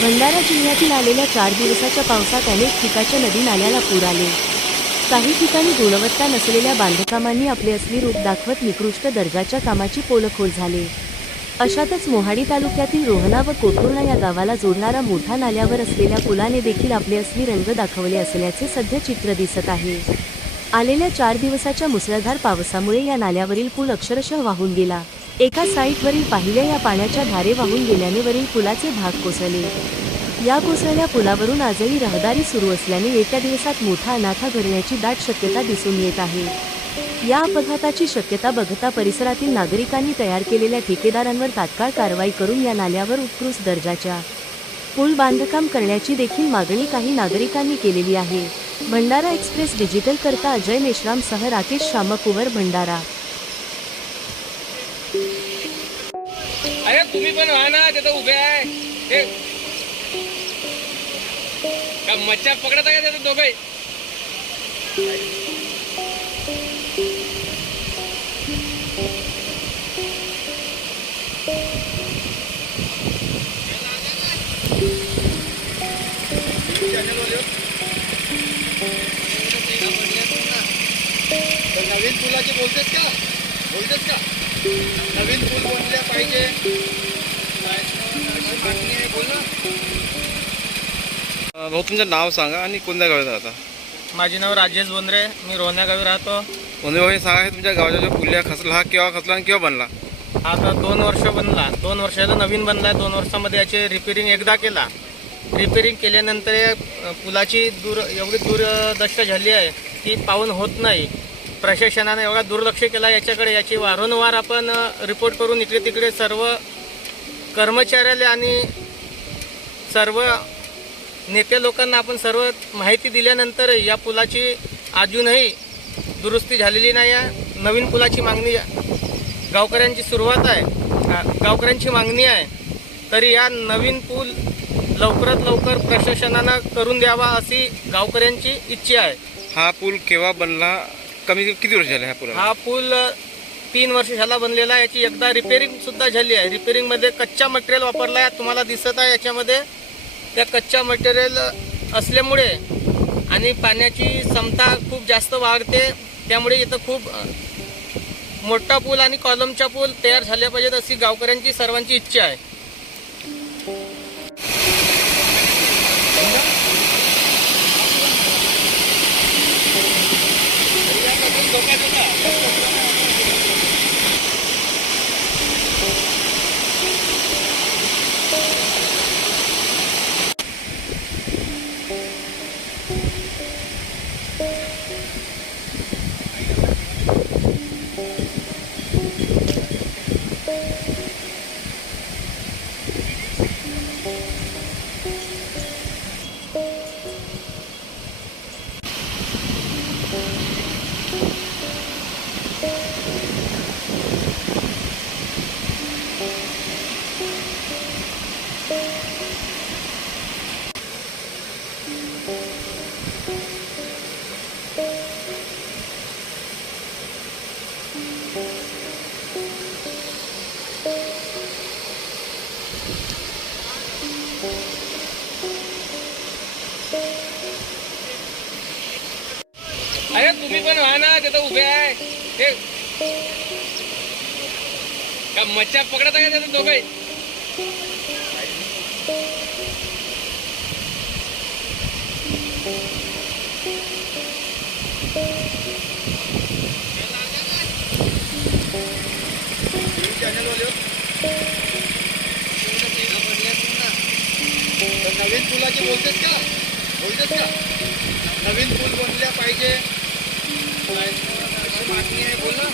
भंडारा जिल्ह्यातील आलेल्या 4 दिवसाच्या पावसात अनेक ठिकाणच्या नदी नाल्याला पूर आले। काही ठिकाणी गुणवत्ता नसलेल्या बांधकामांनी आपले असली रूप दाखवत निकृष्ट दर्जाच्या कामाची पोलखोल झाले। अशातच मोहाडी तालुक्यातील रोहना व कोथुर्णा या गावाला जोडणारा मोठा नाल्यावर असलेल्या पुलाने देखील आपले असली रंग दाखवले असल्याचे सध्या चित्र दिसत आहे। आलेल्या 4 दिवसाच्या मुसळधार पावसामुळे या नाल्यावरील पूल अक्षरशः वाहून गेला। एका साईटवरील पाहिल्या या पाण्याच्या धारे वाहून गेल्याने वरील पुलाचे भाग कोसळले। या कोसळल्या पुलावरून आजही रहदारी सुरू असल्याने येत्या दिवसात मोठा अनाथा घडण्याची दाट शक्यता दिसून येत आहे। या अपघाताची शक्यता बघता परिसरातील नागरिकांनी तयार केलेल्या ठेकेदारांवर तात्काळ कारवाई करून या नाल्यावर उत्कृष्ट दर्जाच्या पूल बांधकाम करण्याची देखील मागणी काही नागरिकांनी केलेली आहे। भंडारा एक्सप्रेस डिजिटल करता अजय मेश्राम सह राकेश शामकुवर, भंडारा। अरे तुम्ही पण व्हा ना, तिथं उभे आहे ते का मच्छा पकडत आहे का तिथं दोघे? नवीन पुलाचे बोलतेस का? नवीन पूल बनले पाहिजे, मागणी आहे, बोल ना। भाऊ तुमचं नाव सांगा आणि कोणत्या गावात राहता? माझे नाव राजेश बोंद्रे, मी रोहना गावी राहतो। भाऊ हे सांगा की तुमच्या गावाचा जो पुल खचला हा केव्हा खचला आणि केव्हा बनला? आता 2 वर्ष बनला, 2 वर्षाला नवीन बनला। 2 वर्षामध्ये याचे रिपेरिंग एकदा केला। रिपेरिंग केल्यानंतर या पुलाची एवढी दुर्दशा झाली आहे की पाहून होत नाही। प्रशासनाने एवढा दुर्लक्ष केला याच्याकडे, याची वारंवार आपण रिपोर्ट करून इकडे तिकडे सर्व कर्मचाऱ्याला आणि सर्व नेते लोकांना आपण सर्व माहिती दिल्यानंतर या पुलाची अजूनही दुरुस्ती झालेली नाही आहे। नवीन पुलाची मागणी गावकऱ्यांची सुरुवात आहे, गावकऱ्यांची मागणी आहे, तरी या नवीन पूल लवकरात लवकर प्रशासनानं करून द्यावा अशी गावकऱ्यांची इच्छा आहे। हा पूल केव्हा बनला? किती वर्ष झाले हा पूल? हा पूल 3 वर्ष झाला बनलेला आहे। याची एकदा रिपेरिंग सुद्धा झाली आहे। रिपेरिंगमध्ये कच्चा मटेरियल वापरला आहे, तुम्हाला दिसत आहे याच्यामध्ये। त्या कच्चा मटेरियल असल्यामुळे आणि पाण्याची क्षमता खूप जास्त वाढते, त्यामुळे इथं खूप मोठा पूल आणि कॉलमचा पूल तयार झाल्या पाहिजेत अशी गावकऱ्यांची सर्वांची इच्छा आहे। अरे तुम्ही पण व्हा ना, तिथं उभे आहे ते का मच्छा पकडत आहे का तिथं दोघे? नवीन पुलाचे बोलतेस का? नवीन पूल बनले पाहिजे, मागणी आहे, बोल ना।